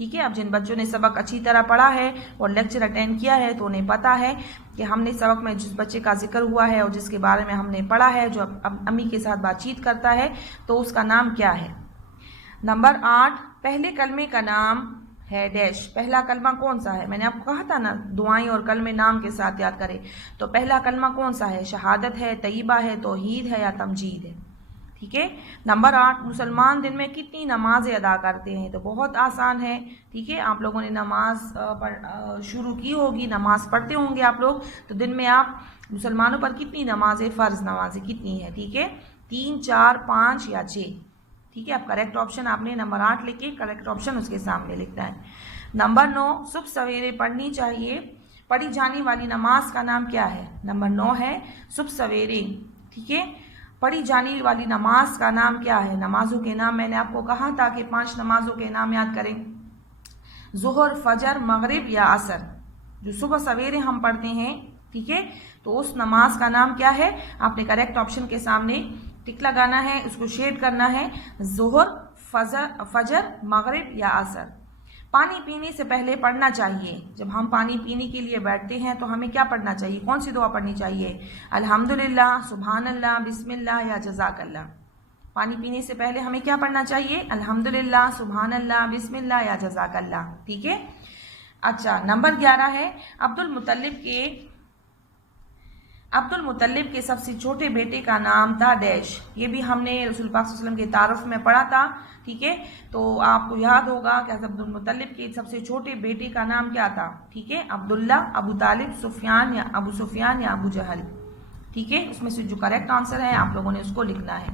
ٹھیک ہے. اب جن بچوں نے سبق اچھی طرح پڑھا ہے اور لیکچر اٹینڈ کیا ہے تو انہیں پتہ ہے کہ ہم نے سبق میں جس بچے کا ذکر ہوا ہے اور جس کے بارے میں ہم نے پڑھا ہے، جو امی کے ساتھ بات چیت کرتا ہے، تو اس کا نام کیا ہے. نمبر 8، پہلے کلمے کا نام ہے ڈیش. پہلا کلمہ کون سا ہے؟ میں نے آپ کو کہا تھا نا دعائیں اور کلمے نام کے ساتھ یاد کریں. تو پہلا کلمہ کون سا ہے؟ شہادت ہے، طیبہ ہے، توحید ہے یا تمجید ہے. ٹھیک ہے. نمبر 8، مسلمان دن میں کتنی نمازیں ادا کرتے ہیں؟ تو بہت آسان ہے. ٹھیک ہے. آپ لوگوں نے نماز شروع کی ہوگی، نماز پڑھتے ہوں گے آپ لوگ. تو دن میں آپ مسلمانوں پر کتنی نمازیں، فرض نمازیں کتنی ہیں؟ ٹھیک ہے. 3، 4، 5 یا 6. ٹھیک ہے. اب کریکٹ آپشن آپ نے نمبر 8 لکھ کے کریکٹ آپشن اس کے سامنے لکھنا ہے. نمبر 9، صبح سویرے پڑھنی چاہیے پڑھی جانے والی نماز کا نام کیا ہے؟ نمبر 9 ہے صبح سویرے. ٹھیک ہے. پڑھی جانے والی نماز کا نام کیا ہے؟ نمازوں کے نام میں نے آپ کو کہا تھا کہ 5 نمازوں کے نام یاد کریں: ظہر، فجر، مغرب یا عصر. جو صبح سویرے ہم پڑھتے ہیں، ٹھیک ہے، تو اس نماز کا نام کیا ہے؟ آپ نے کریکٹ آپشن کے سامنے ٹک لگانا ہے، اس کو شیڈ کرنا ہے: ظہر، فجر، مغرب یا عصر. پانی پینے سے پہلے پڑھنا چاہیے. جب ہم پانی پینے کے لیے بیٹھتے ہیں تو ہمیں کیا پڑھنا چاہیے؟ کون سی دعا پڑھنی چاہیے؟ الحمدللہ، سبحان اللہ، بسم اللہ یا جزاک اللہ. پانی پینے سے پہلے ہمیں کیا پڑھنا چاہیے؟ الحمدللہ، سبحان اللہ، بسم اللہ یا جزاک اللہ. ٹھیک ہے. اچھا، نمبر 11 ہے عبد المطلب کے سب سے چھوٹے بیٹے کا نام تھا ڈیش. یہ بھی ہم نے رسول پاک صلی اللہ علیہ وسلم کے تعارف میں پڑھا تھا. ٹھیک ہے. تو آپ کو یاد ہوگا کہ عبد المطلب کے سب سے چھوٹے بیٹے کا نام کیا تھا؟ ٹھیک ہے. عبداللہ، ابو طالب، سفیان یا ابو جہل. ٹھیک ہے. اس میں سے جو کریکٹ آنسر ہے آپ لوگوں نے اس کو لکھنا ہے.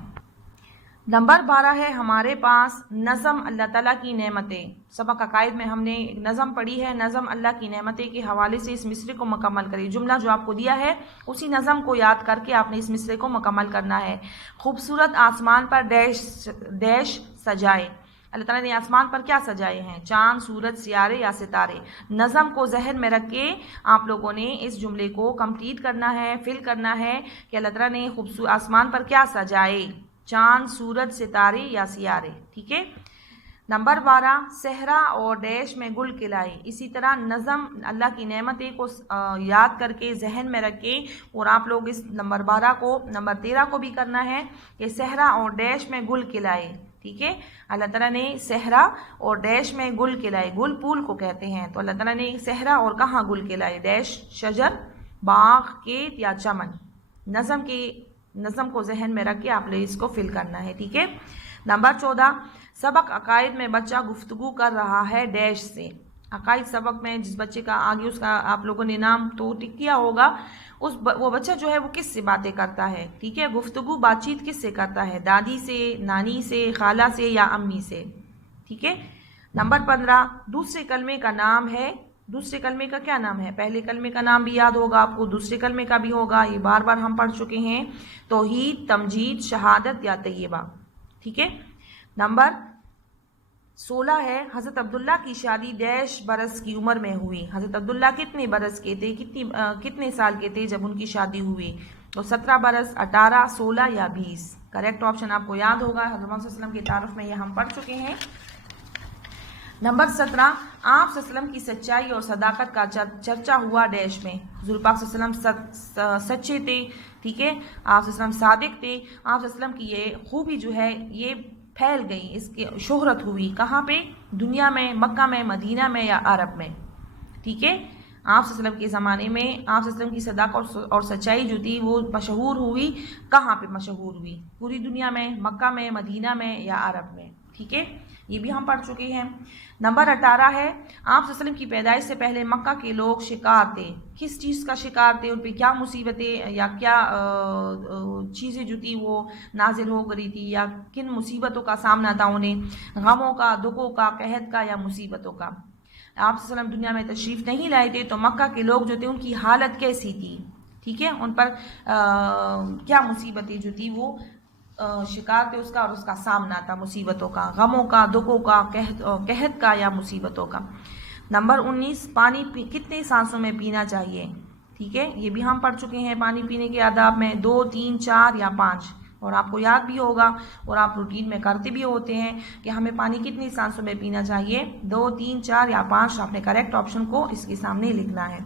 نمبر 12 ہے ہمارے پاس نظم اللہ تعالیٰ کی نعمتیں. سبق عقائد میں ہم نے ایک نظم پڑھی ہے، نظم اللہ کی نعمتیں کے حوالے سے اس مصرے کو مکمل کریں. جملہ جو آپ کو دیا ہے اسی نظم کو یاد کر کے آپ نے اس مصرے کو مکمل کرنا ہے. خوبصورت آسمان پر ڈیش سجائے. اللہ تعالیٰ نے آسمان پر کیا سجائے ہیں؟ چاند، سورج، سیارے یا ستارے. نظم کو ذہن میں رکھ کے آپ لوگوں نے اس جملے کو کمپلیٹ کرنا ہے، فل کرنا ہے کہ اللہ تعالیٰ نے خوبصورت آسمان پر کیا سجائے؟ چاند، سورج، ستارے یا سیارے. ٹھیک ہے. نمبر 12، صحرا اور ڈیش میں گل کھلائے. اسی طرح نظم اللہ کی نعمتیں کو یاد کر کے ذہن میں رکھ کے اور آپ لوگ اس نمبر 12 کو، نمبر 13 کو بھی کرنا ہے کہ صحرا اور ڈیش میں گل کھلائے. ٹھیک ہے. اللہ تعالیٰ نے صحرا اور ڈیش میں گل کھلائے. گل پھول کو کہتے ہیں. تو اللہ تعالیٰ نے صحرا اور کہاں گل کھلائے؟ ڈیش شجر، باغ، کھیت یا چمن. نظم کو ذہن میں رکھ کے آپ نے اس کو فل کرنا ہے. ٹھیک ہے. نمبر 14، سبق عقائد میں بچہ گفتگو کر رہا ہے ڈیش سے. عقائد سبق میں جس بچے کا آگے اس کا آپ لوگوں نے نام تو ٹک کیا ہوگا، وہ بچہ جو ہے وہ کس سے باتیں کرتا ہے؟ ٹھیک ہے. گفتگو بات چیت کس سے کرتا ہے؟ دادی سے، نانی سے، خالہ سے یا امی سے. ٹھیک ہے. نمبر 15، دوسرے کلمے کا نام ہے. دوسرے کلمے کا کیا نام ہے؟ پہلے کلمے کا نام بھی یاد ہوگا آپ کو، دوسرے کلمے کا بھی ہوگا. یہ بار بار ہم پڑھ چکے ہیں: توحید، تمجید، شہادت یا طیبہ. ٹھیک ہے. نمبر 16 ہے حضرت عبداللہ کی شادی ڈیش برس کی عمر میں ہوئی. حضرت عبداللہ کتنے برس کے تھے، کتنے سال کے تھے جب ان کی شادی ہوئی؟ تو 17 برس، 18، 16 یا 20. کریکٹ آپشن آپ کو یاد ہوگا، حضرت محمد صلی اللہ علیہ وسلم کے تعارف میں یہ ہم پڑھ چکے ہیں. نمبر 17، آپ صلی اللہ علیہ وسلم کی سچائی اور صداقت کا چرچا ہوا ڈیش میں. حضور پاک صلی اللہ علیہ وسلم سچے تھے. ٹھیک ہے. آپ صلی اللہ علیہ وسلم صادق تھے. آپ صلی اللہ علیہ وسلم کی یہ خوبی جو ہے یہ پھیل گئی، اس کی شہرت ہوئی. کہاں پہ؟ دنیا میں، مکہ میں، مدینہ میں یا عرب میں. ٹھیک ہے. آپ صلی اللہ علیہ وسلم کے زمانے میں آپ صلی اللہ علیہ وسلم کی صداقت اور سچائی جو تھی وہ مشہور ہوئی. کہاں پہ مشہور ہوئی؟ پوری دنیا میں، مکہ میں، مدینہ میں یا عرب میں. ٹھیک ہے. یہ بھی ہم پڑھ چکے ہیں. نمبر 18 ہے آپ صلی اللہ علیہ وسلم کی پیدائش سے پہلے مکہ کے لوگ شکار تھے. کس چیز کا شکار تھے؟ ان پہ کیا مصیبتیں یا کیا چیزیں جو تھی وہ نازل ہو گئی تھی، یا کن مصیبتوں کا سامنا تھا انہیں؟ غموں کا، دکھوں کا، قحط کا یا مصیبتوں کا. آپ صلی اللہ علیہ وسلم دنیا میں تشریف نہیں لائے تھے تو مکہ کے لوگ جو تھے ان کی حالت کیسی تھی؟ ٹھیک ہے. ان پر کیا مصیبتیں جو تھی وہ شکار تھے اس کا اور اس کا سامنا تھا، مصیبتوں کا، غموں کا، دکھوں کا، قحط کا یا مصیبتوں کا. نمبر 19، پانی کتنے سانسوں میں پینا چاہیے؟ ٹھیک ہے. یہ بھی ہم پڑھ چکے ہیں پانی پینے کے آداب میں: 2، 3، 4 یا 5. اور آپ کو یاد بھی ہوگا اور آپ روٹین میں کرتے بھی ہوتے ہیں کہ ہمیں پانی کتنی سانسوں میں پینا چاہیے، 2، 3، 4 یا 5. آپ نے کریکٹ آپشن کو اس کے سامنے لکھنا ہے۔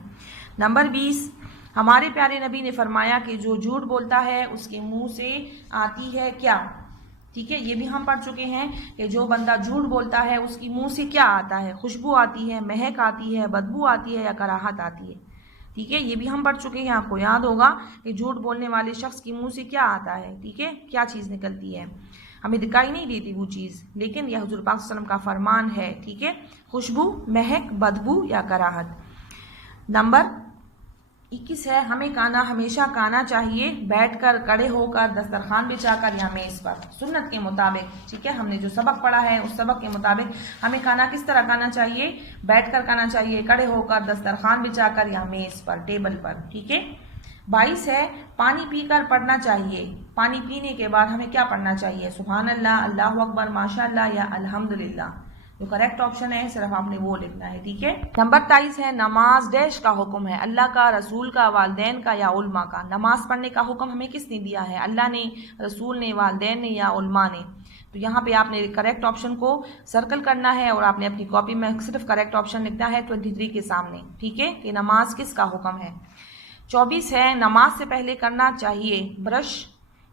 نمبر 20، ہمارے پیارے نبی نے فرمایا کہ جو جھوٹ بولتا ہے اس کے منہ سے آتی ہے کیا؟ ٹھیک ہے، یہ بھی ہم پڑھ چکے ہیں کہ جو بندہ جھوٹ بولتا ہے اس کی منہ سے کیا آتا ہے، خوشبو آتی ہے، مہک آتی ہے، بدبو آتی ہے یا کراہت آتی ہے۔ ٹھیک ہے، یہ بھی ہم پڑھ چکے ہیں، آپ کو یاد ہوگا کہ جھوٹ بولنے والے شخص کی منہ سے کیا آتا ہے، ٹھیک ہے، کیا چیز نکلتی ہے، ہمیں دکھائی نہیں دیتی وہ چیز، لیکن یہ حضور پاک صلی اللہ علیہ وسلم کا فرمان ہے، ٹھیک ہے، خوشبو، مہک، بدبو یا کراہت۔ نمبر 21 ہے، ہمیں ہمیشہ کھانا چاہیے بیٹھ کر، کھڑے ہو کر، دسترخوان بچھا کر یا میز پر، سنت کے مطابق، ٹھیک ہے، ہم نے جو سبق پڑھا ہے اس سبق کے مطابق ہمیں کھانا کس طرح کھانا چاہیے، بیٹھ کر کھانا چاہیے، کھڑے ہو کر، دسترخوان بچھا کر یا میز پر، ٹیبل پر، ٹھیک ہے۔ 22 ہے، پانی پی کر پڑھنا چاہیے، پانی پینے کے بعد ہمیں کیا پڑھنا چاہیے، سبحان اللہ، اللہ اکبر، ماشاء اللہ یا الحمدللہ۔ جو کریکٹ آپشن ہے صرف آپ نے وہ لکھنا ہے، ٹھیک ہے۔ نمبر 23 ہے، نماز ڈیش کا حکم ہے، اللہ کا، رسول کا، والدین کا یا علماء کا۔ نماز پڑھنے کا حکم ہمیں کس نے دیا ہے، اللہ نے، رسول نے، والدین نے یا علماء نے۔ تو یہاں پہ آپ نے کریکٹ آپشن کو سرکل کرنا ہے اور آپ نے اپنی کاپی میں صرف کریکٹ آپشن لکھنا ہے 23 کے سامنے، ٹھیک ہے، کہ نماز کس کا حکم ہے۔ 24 ہے، نماز سے پہلے کرنا چاہیے برش،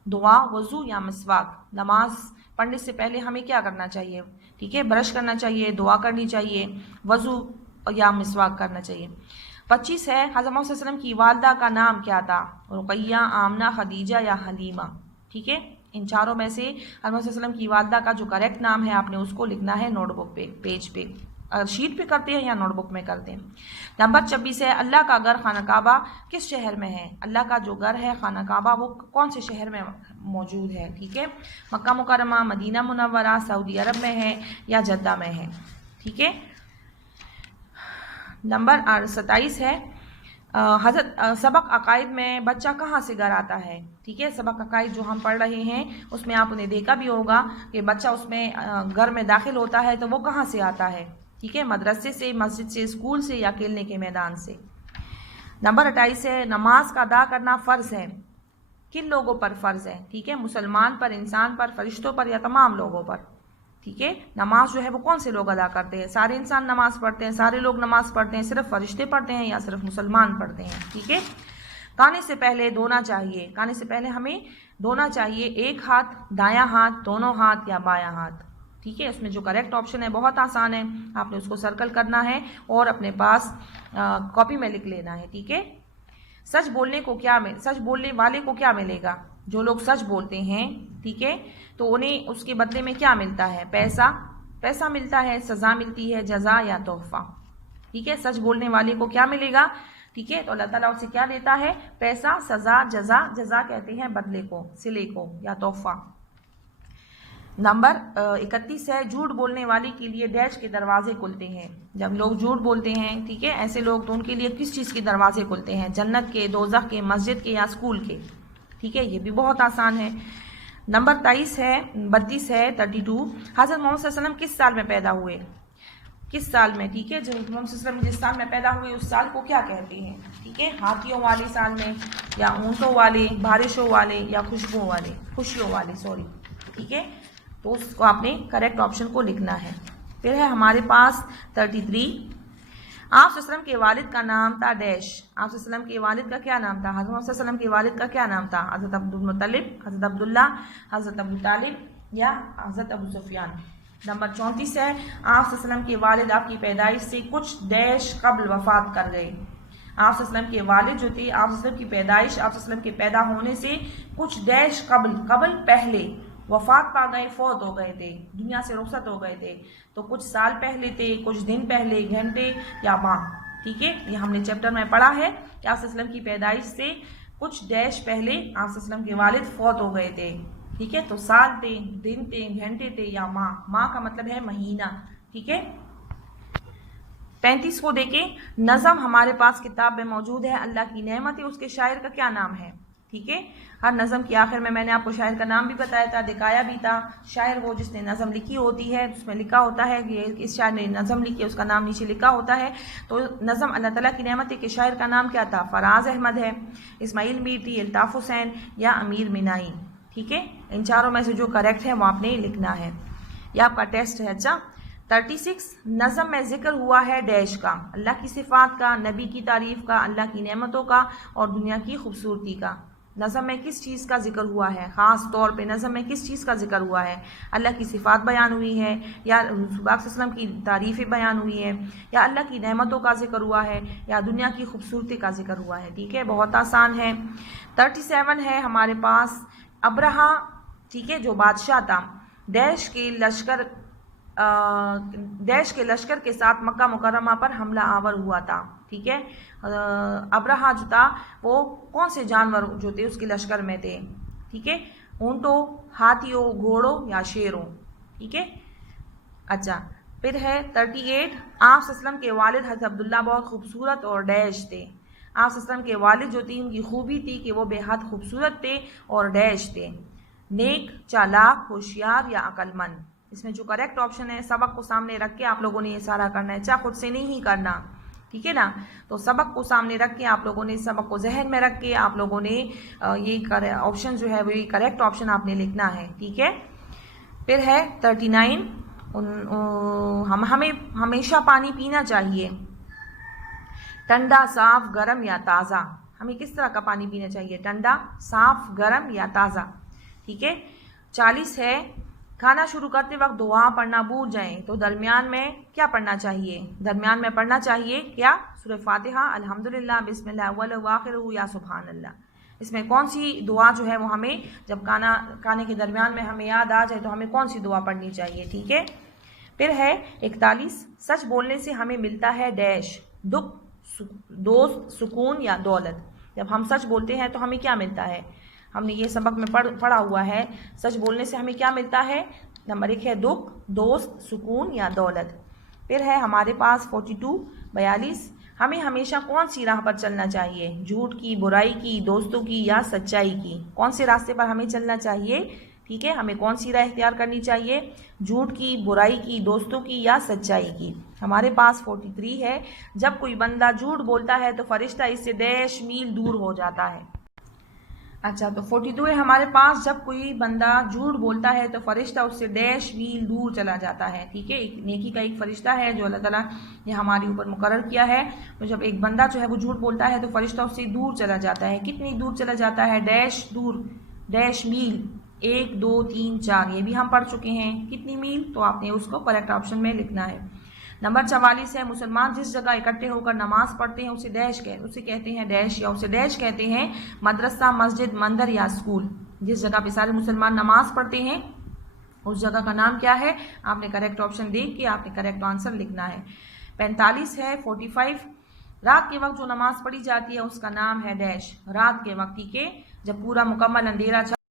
دعا، وضو یا مسواک۔ نماز پڑھنے سے پہلے ہمیں کیا کرنا چاہیے، ٹھیک ہے، برش کرنا چاہیے، دعا کرنی چاہیے، وضو یا مسواک کرنا چاہیے۔ 25 ہے، حضرت محمد صلی اللہ علیہ وسلم کی والدہ کا نام کیا تھا، رقیہ، آمنہ، خدیجہ یا حلیمہ، ٹھیک ہے، ان چاروں میں سے حضرت محمد صلی اللہ علیہ وسلم کی والدہ کا جو کریکٹ نام ہے آپ نے اس کو لکھنا ہے نوٹ بک پہ، پیج پہ، اگر شیٹ پہ کرتے ہیں یا نوٹ بک میں کرتے ہیں۔ نمبر 26 ہے، اللہ کا گھر خانہ کعبہ کس شہر میں ہے، اللہ کا جو گھر ہے خانہ کعبہ وہ کون سے شہر میں موجود ہے، ٹھیک ہے، مکہ مکرمہ، مدینہ منورہ، سعودی عرب میں ہے یا جدہ میں ہے، ٹھیک ہے۔ نمبر 27 ہے، حضرت سبق عقائد میں بچہ کہاں سے گھر آتا ہے، ٹھیک ہے، سبق عقائد جو ہم پڑھ رہے ہیں اس میں آپ نے دیکھا بھی ہوگا کہ بچہ اس میں گھر میں داخل ہوتا ہے تو وہ کہاں سے آتا ہے، ٹھیک ہے، مدرسے سے، مسجد سے، اسکول سے یا کھیلنے کے میدان سے۔ نمبر 28 ہے، نماز کا ادا کرنا فرض ہے، کن لوگوں پر فرض ہے، ٹھیک ہے، مسلمان پر، انسان پر، فرشتوں پر یا تمام لوگوں پر، ٹھیک ہے۔ نماز جو ہے وہ کون سے لوگ ادا کرتے ہیں، سارے انسان نماز پڑھتے ہیں، سارے لوگ نماز پڑھتے ہیں، صرف فرشتے پڑھتے ہیں یا صرف مسلمان پڑھتے ہیں، ٹھیک ہے۔ کھانے سے پہلے دھونا چاہیے، کھانے سے پہلے ہمیں دھونا چاہیے، ایک ہاتھ، دایاں ہاتھ، دونوں ہاتھ یا بایاں ہاتھ، ٹھیک ہے۔ اس میں جو کریکٹ آپشن ہے بہت آسان ہے، آپ نے اس کو سرکل کرنا ہے اور اپنے پاس کاپی میں لکھ لینا ہے، ٹھیک ہے۔ سچ بولنے والے کو کیا ملے گا، جو لوگ سچ بولتے ہیں، ٹھیک ہے، تو انہیں اس کے بدلے میں کیا ملتا ہے، پیسہ ملتا ہے، سزا ملتی ہے، جزا یا تحفہ، ٹھیک ہے۔ سچ بولنے والے کو کیا ملے گا، ٹھیک ہے، تو اللہ تعالیٰ اسے کیا دیتا ہے، پیسہ، سزا، جزا کہتے ہیں بدلے کو، صلے کو یا تحفہ۔ نمبر 31 ہے، جھوٹ بولنے والے کے لیے ڈیش کے دروازے کھلتے ہیں، جب لوگ جھوٹ بولتے ہیں، ٹھیک ہے، ایسے لوگ تو ان کے لیے کس چیز کے دروازے کھلتے ہیں، جنت کے، دوزخ کے، مسجد کے یا اسکول کے، ٹھیک ہے، یہ بھی بہت آسان ہے۔ نمبر 32 ہے، حضرت محمد صلی اللہ علیہ وسلم کس سال میں پیدا ہوئے، کس سال میں، ٹھیک ہے، جو محمد صلی اللہ علیہ وسلم جس سال میں پیدا ہوئے اس سال کو کیا کہتے ہیں، ٹھیک ہے، ہاتھیوں والے سال میں یا اونٹوں والے، بارشوں والے یا خوشیوں والے، ٹھیک ہے، تو اس کو آپ نے کریکٹ آپشن کو لکھنا ہے۔ پھر ہے ہمارے پاس 33، آپ صلی اللہ علیہ وسلم کے والد کا نام تھا ڈیش، آپ صلی اللہ علیہ وسلم کے والد کا کیا نام تھا، حضرت محمد صلی اللہ علیہ وسلم کے والد کا کیا نام تھا، حضرت عبد المطلب، حضرت عبداللہ، حضرت ابو طالب یا حضرت ابو سفیان۔ نمبر 34 ہے، آپ صلی اللہ علیہ وسلم کے والد آپ کی پیدائش سے کچھ ڈیش قبل وفات کر گئے، آپ صلی اللہ علیہ وسلم کے والد جو تھے، آپ صلی اللہ علیہ وسلم کی پیدائش، آپ صلی اللہ علیہ وسلم کے پیدا ہونے سے کچھ ڈیش قبل پہلے وفات پا گئے، فوت ہو گئے تھے، دنیا سے رخصت ہو گئے تھے، تو کچھ سال پہلے تھے، کچھ دن پہلے، گھنٹے یا ماہ، ٹھیک ہے، یہ ہم نے چیپٹر میں پڑھا ہے کہ آپ صلی اللہ علیہ وسلم کی پیدائش سے کچھ ڈیش پہلے آپ صلی اللہ علیہ وسلم کے والد فوت ہو گئے تھے، ٹھیک ہے، تو سال تھے، دن تھے، گھنٹے تھے یا ماہ کا مطلب ہے مہینہ، ٹھیک ہے۔ 35 کو دیکھیں، نظم ہمارے پاس کتاب میں موجود ہے، اللہ کی نعمت ہے، اس کے شاعر کا کیا نام ہے، ٹھیک ہے، ہر نظم کے آخر میں نے آپ کو شاعر کا نام بھی بتایا تھا، دکھایا بھی تھا، شاعر وہ جس نے نظم لکھی ہوتی ہے، اس میں لکھا ہوتا ہے کہ اس شاعر نے نظم لکھی ہے، اس کا نام نیچے لکھا ہوتا ہے، تو نظم اللہ تعالیٰ کی نعمت ہے کہ شاعر کا نام کیا تھا، فراز احمد ہے، اسماعیل میر تھی، الطاف حسین یا امیر مینائی، ٹھیک ہے، ان چاروں میں سے جو کریکٹ ہے وہ آپ نے لکھنا ہے. یہ آپ کا ٹیسٹ ہے. اچھا 36 نظم میں ذکر ہوا ہے ڈیش کا، اللہ کی صفات کا، نبی کی تعریف کا، اللہ کی نعمتوں کا اور دنیا کی خوبصورتی کا. نظم میں کس چیز کا ذکر ہوا ہے؟ خاص طور پہ نظم میں کس چیز کا ذکر ہوا ہے؟ اللہ کی صفات بیان ہوئی ہے، یا رسول اللہ صلی اللہ علیہ وسلم کی تعریفیں بیان ہوئی ہے، یا اللہ کی نعمتوں کا ذکر ہوا ہے، یا دنیا کی خوبصورتی کا ذکر ہوا ہے. ٹھیک ہے، بہت آسان ہے. 37 ہے ہمارے پاس ابرہا، ٹھیک ہے، جو بادشاہ تھا، ڈیش کے لشکر کے ساتھ مکہ مکرمہ پر حملہ آور ہوا تھا. ٹھیک ہے، ابرہا جو تھا وہ کون سے جانور جو تھے اس کے لشکر میں تھے؟ ٹھیک ہے، اونٹوں، ہاتھیوں، گھوڑوں یا شیروں. ٹھیک ہے. اچھا پھر ہے 38 آپ صلی اللہ علیہ وسلم کے والد حضرت عبداللہ بہت خوبصورت اور ڈیش تھے. آپ صلی اللہ علیہ وسلم کے والد جو تھی ان کی خوبی تھی کہ وہ بے حد خوبصورت تھے اور ڈیش تھے. نیک، چالاک، ہوشیار یا عقل مند. اس میں جو کریکٹ آپشن ہے، سبق کو سامنے رکھ کے آپ لوگوں نے یہ سارا کرنا ہے، چاہے خود سے نہیں کرنا. ٹھیک ہے نا، تو سبق کو سامنے رکھ کے آپ لوگوں نے سبق کو ذہن میں رکھ کے آپ لوگوں نے یہ آپشن جو ہے وہ یہ کریکٹ آپشن آپ نے لکھنا ہے. ٹھیک ہے. پھر ہے 39 ہمیں ہمیشہ پانی پینا چاہیے، ٹھنڈا، صاف، گرم یا تازہ. ہمیں کس طرح کا پانی پینا چاہیے؟ ٹھنڈا، صاف، گرم یا تازہ. ٹھیک ہے. 40 ہے کھانا شروع کرتے وقت دعا پڑھنا بھول جائیں تو درمیان میں کیا پڑھنا چاہیے؟ درمیان میں پڑھنا چاہیے کیا؟ سورہ فاتحہ، الحمدللہ، بسم اللہ اول و آخر یا سبحان اللہ. اس میں کون سی دعا جو ہے وہ ہمیں جب کھانے کے درمیان میں ہمیں یاد آ جائے تو ہمیں کون سی دعا پڑھنی چاہیے؟ ٹھیک ہے. پھر ہے 41 سچ بولنے سے ہمیں ملتا ہے ڈیش، دکھ، دوست، سکون یا دولت. جب ہم سچ بولتے ہیں تو ہمیں کیا ملتا ہے؟ ہم نے یہ سبق میں پڑھا ہوا ہے، سچ بولنے سے ہمیں کیا ملتا ہے؟ نمبر 1 ہے دکھ، دوست، سکون یا دولت. پھر ہے ہمارے پاس 42 ہمیں ہمیشہ کون سی راہ پر چلنا چاہیے؟ جھوٹ کی، برائی کی، دوستوں کی یا سچائی کی. کون سے راستے پر ہمیں چلنا چاہیے؟ ٹھیک ہے، ہمیں کون سی راہ اختیار کرنی چاہیے؟ جھوٹ کی، برائی کی، دوستوں کی یا سچائی کی. ہمارے پاس 43 ہے جب کوئی بندہ جھوٹ بولتا ہے تو فرشتہ اس سے ڈیش میل دور ہو جاتا ہے. اچھا تو 42 ہے ہمارے پاس جب کوئی بندہ جھوٹ بولتا ہے تو فرشتہ اس سے ڈیش میل دور چلا جاتا ہے. ٹھیک ہے، ایک نیکی کا ایک فرشتہ ہے جو اللہ تعالیٰ نے ہمارے اوپر مقرر کیا ہے. تو جب ایک بندہ جو ہے وہ جھوٹ بولتا ہے تو فرشتہ اس سے دور چلا جاتا ہے. کتنی دور چلا جاتا ہے؟ ڈیش دور، ڈیش میل، 1 2 3 4 یہ بھی ہم پڑھ چکے ہیں. کتنی میل؟ تو آپ نے اس کو کریکٹ آپشن میں لکھنا ہے. نمبر 44 ہے مسلمان جس جگہ اکٹھے ہو کر نماز پڑھتے ہیں اسے کہتے ہیں ڈیش، یا اسے ڈیش کہتے ہیں مدرسہ، مسجد، مندر یا اسکول. جس جگہ پہ سارے مسلمان نماز پڑھتے ہیں اس جگہ کا نام کیا ہے؟ آپ نے کریکٹ آپشن دیکھ کے آپ نے کریکٹ آنسر لکھنا ہے. 45 ہے 45 رات کے وقت جو نماز پڑھی جاتی ہے اس کا نام ہے ڈیش. رات کے وقت، ٹھیک ہے، جب پورا مکمل اندھیرا